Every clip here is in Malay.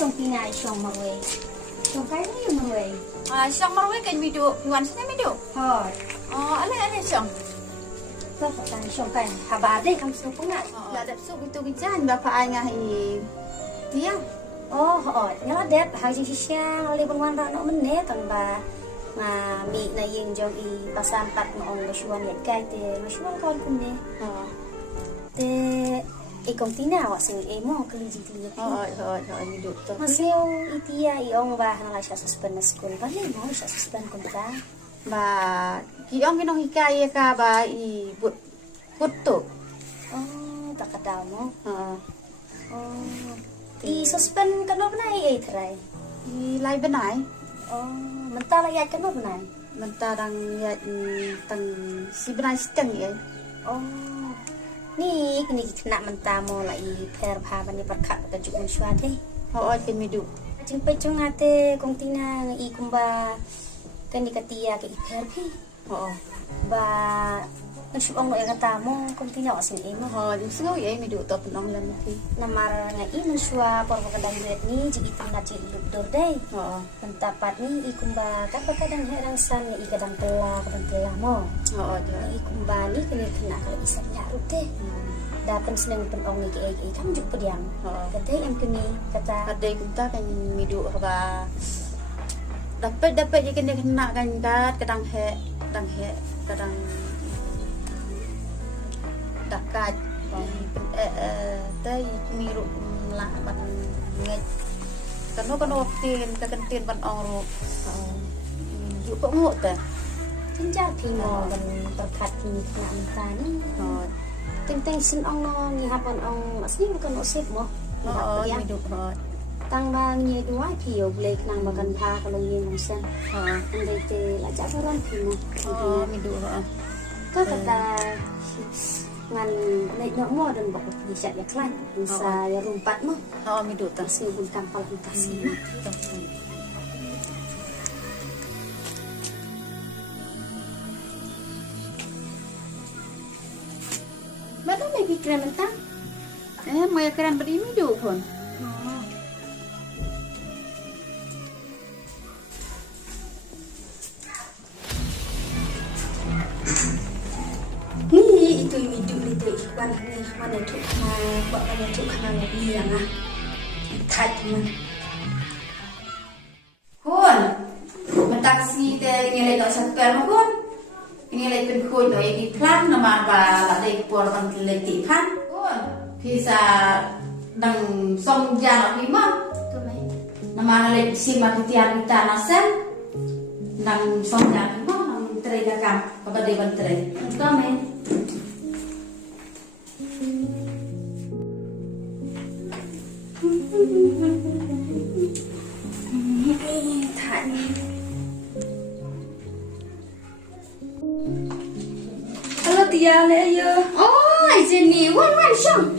trong khi này xong mà về trong cái gì mà về Siyang marway kan mido. Iwan sa mido. thôi Ala siyang. tôi phải tăng xong cái haba đây không số cũng lại Ladap so gitu gijan bapa ay nga iya. nhớ đẹp hai chị sang lấy bằng văn nó mình nè tầng bà mà bị này yên trong y pasan pat mà ông mà xuân nhận cái thì mà xuân con cũng nè thì công ty nào ạ sự em mau cái gì thì Thôi mido to. masih itia iong bah nala siya suspend na school bali mo siya suspend kung ta Ba kiong kinong hikaya ka ba i buto. takadaw mo i suspend ka no na i try I lai benai. mentala ya ka no na Mentarang ya tang si benai siteng ya. Ni kini kena mentamo la i per pha ban ni perkhat ka juk muswa de Kan mido. jing pe chung ate kong tina i kumba kan ni katia ke i per phi ba nagsuong no yang tamo kong tina asin imo Yung singaw ya mido to penong lan ti. namar nga i muswa por kadang duet ni jigi tina ci dor day pentapat ni i kumba kadang herang san ni i kadang tela mo i kumba ni kini kena kalau isan ya rute dapat senang penong ni ke kam juk pediang kata em kini kata Kadai kunta kan mido ba dapat je kena kan kadang he kadang dakat tay miru la ban ngai kano tin ka kan tin ban ong ro yu ko ngot ta Tinjar timo dan berkat ni kena minta ni ting sin ong no ni hapon ong asli bukan osip mo mido tang bang ni dua pio boleh kenang makan pa kalau ni nong sen andai te la ja ran timo mido ka kata ngan naik no mo dan bok bisa ya klan bisa ya rumpat mo mido ta tasni bun kampal tasni Baru may pikiran mentang? May keren beri mido pun. Ni itu yang hidup ni tu ikhwan ni mana tu buat mana tu kana ni yang tat man. Kun, mentaksi te ngilai dok sakper ma kun. Ngilai pen kuy dok iki plan nama ba la dei por ban le ti kan. Kun, bisa dang song jana pi ma. Tu mai. Nama le si ma ti tian ta nasen. Dang song jana ma nang tre ga kam ba dei ban tre. Tu mai. Halo Tia le yo. Jenny, wan shang.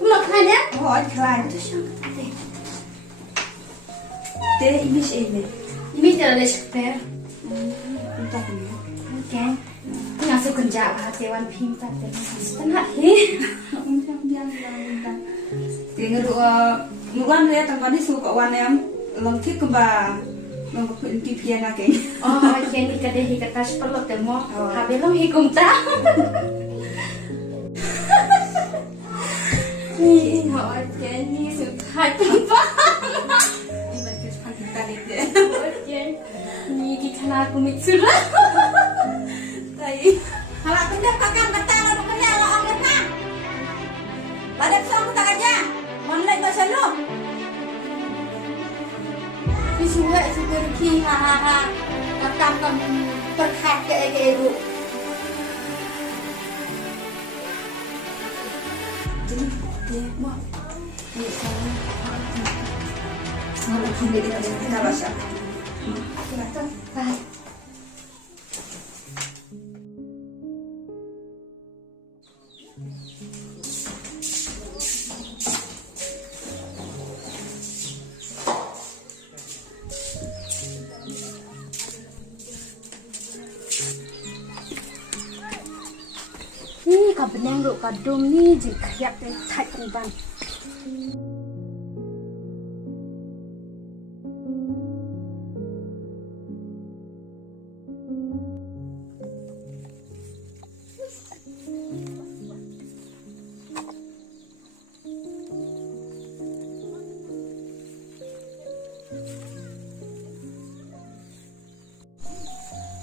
Look hai ya. Hỏi klein. Te imis eme. Ini jalan sekper. Entah ni. Oke. Ngasih kerja hati wan pim tak tenang he. Entah entah. Tinggal luan le tangkan ni suka wan em. Lengkit ke ba. Ngomong pipian lagi. Oke ni kadeh kertas perlu temo. Habelong hikum ta. Ni hỏi ni suka tempat. Ibat kes pantai tadi deh. Oke. Ni kita aku mitsura. Tai. Halak kendap kakang kata la rupanya la ang na. Ladap sa aku tak aja. Manlai ba salo. Disuwe security ha. Kakang kam perkhat ke ru. Jadi dia mau. Ni sana. Mana kini dia kita bahasa. Bye. Ka benang ro ka dom ni je khyak te thai ku ban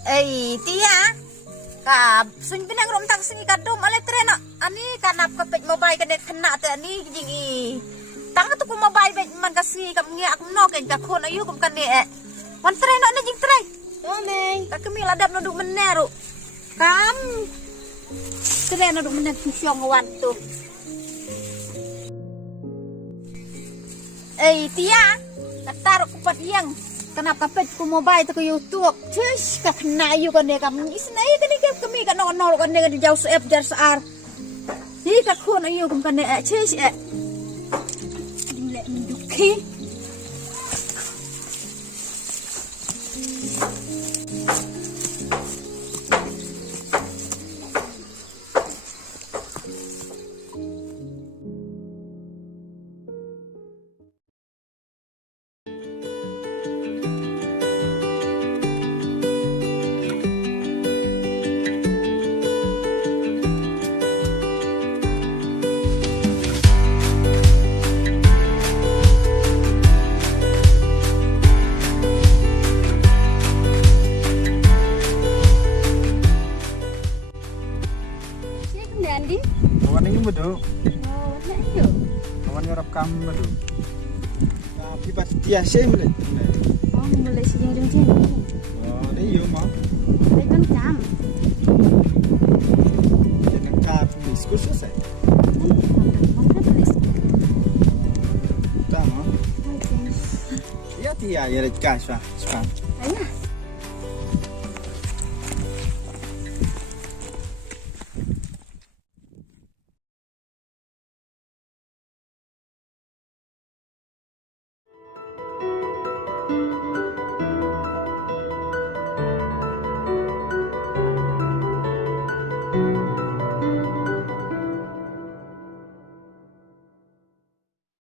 Tia. Ka sun pinang rom tak sini kadum ale treno. Ani kanap kapet mobile kene kena te ani jingi. Tang tu ku mobile bet man kasi kam ngi ak no ken ka khon ayu kum kan e. Wan treno ne jing tre. Mami. Ka kemi ladap no duk meneru. Kam treno duk mener tu syong wan tu. Tia. Taruh kupat yang kenapa pet ku mobile tu ku YouTube cus ka kena ayu kan dia kam isnai kan ni kami kan nol kan dia di jauh app jar saar ni ka khon ayu kum kan dia cus dile menduki Andi. Kawan ini betul. Oh, nak iyo. Kawan ngarap kamu betul. Tapi pas dia sih mulai. Oh, mulai sejeng jeng. Oh, ini iya mau. Đây con cam. Jadi kap diskus selesai. Con rất là Tak mau. Iya dia ya dekat sah. Ayah.